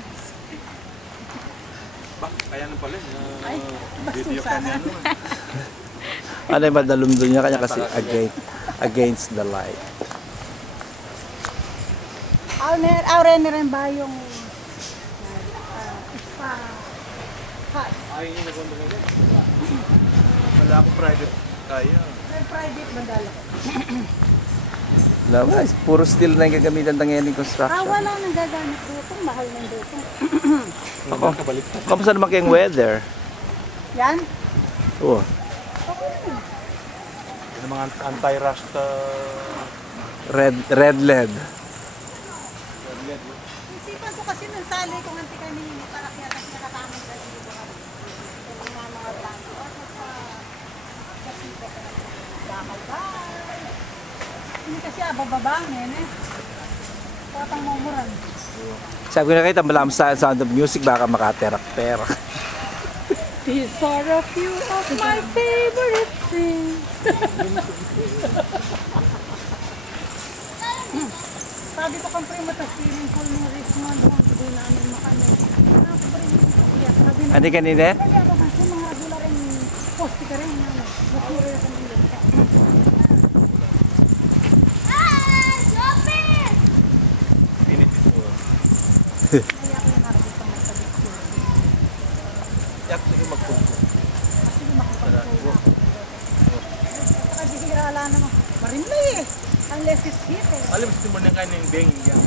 Dance. Ba, kaya nang pala. Ay, Video ka niya naman. Ano yung madalumdol niya kanya kasi against the light. Auren na rin ba yung spa hut? Ay, yung nagwanda na yun. Wala ako private kaya. May private bandala ko. Labas, puro steel na yung gagamitan ng any construction. Wala nang gagamit dito. Mahal ng dito. Ako, kamusta naman kayong weather? Yan? Oh, Okay naman. Yung mga anti-rust red LED. Isipan ko kasi nung sali kung anti kami para kaya kasi nakatamang sa dito kami. Yung mga plano. Kasi bakal ba? Hindi kasi bababangin eh. Patang mumuran. Sabi ko na kayo, tambalam sa Sound of Music, baka makaterak-terak. These are a few of my favorite things. Sabi ko kang primo ta swimming pool ng Richmond doon hindi namin makano. Ano kanina? Kasi ako kasi mga regular ang poste ka rin. Masura ka ng lenta. Pinipis mo. Kaya ako yung nakabit pang nagpabit ko. Yak, sige magpunto. Sige makapagpapagawa. Saka bihira ala naman. Marimlay eh. Unless it's heat eh. Alam mo, mo na kayo ng deng. Yan.